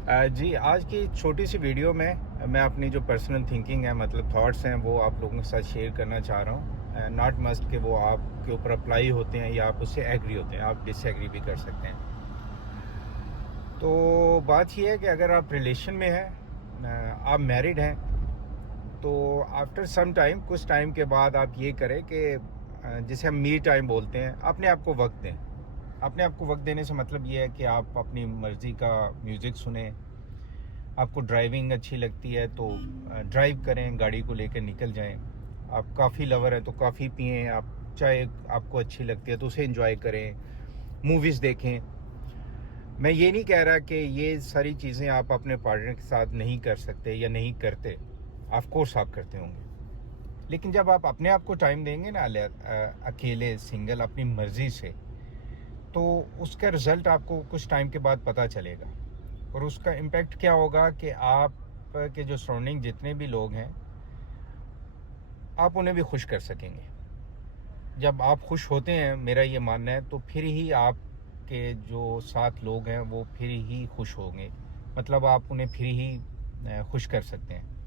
जी, आज की छोटी सी वीडियो में मैं अपनी जो पर्सनल थिंकिंग है, मतलब थॉट्स हैं, वो आप लोगों के साथ शेयर करना चाह रहा हूँ। नॉट मस्ट कि वो आपके ऊपर अप्लाई होते हैं या आप उससे एग्री होते हैं, आप डिसएग्री भी कर सकते हैं। तो बात ये है कि अगर आप रिलेशन में हैं, आप मैरिड हैं, तो आफ्टर सम टाइम, कुछ टाइम के बाद आप ये करें कि जिसे हम मी टाइम बोलते हैं, अपने आप को वक्त दें। अपने आप को वक्त देने से मतलब ये है कि आप अपनी मर्ज़ी का म्यूज़िक सुनें। आपको ड्राइविंग अच्छी लगती है तो ड्राइव करें, गाड़ी को लेकर निकल जाएं। आप कॉफ़ी लवर हैं तो कॉफ़ी पिएं। आप चाय आपको अच्छी लगती है तो उसे एंजॉय करें, मूवीज़ देखें। मैं ये नहीं कह रहा कि ये सारी चीज़ें आप अपने पार्टनर के साथ नहीं कर सकते या नहीं करते। ऑफ कोर्स आप करते होंगे, लेकिन जब आप अपने आप को टाइम देंगे ना, अकेले सिंगल अपनी मर्ज़ी से, तो उसका रिज़ल्ट आपको कुछ टाइम के बाद पता चलेगा। और उसका इम्पैक्ट क्या होगा कि आप के जो सराउंडिंग जितने भी लोग हैं, आप उन्हें भी खुश कर सकेंगे। जब आप खुश होते हैं, मेरा ये मानना है, तो फिर ही आपके जो साथ लोग हैं वो फिर ही खुश होंगे। मतलब आप उन्हें फिर ही खुश कर सकते हैं।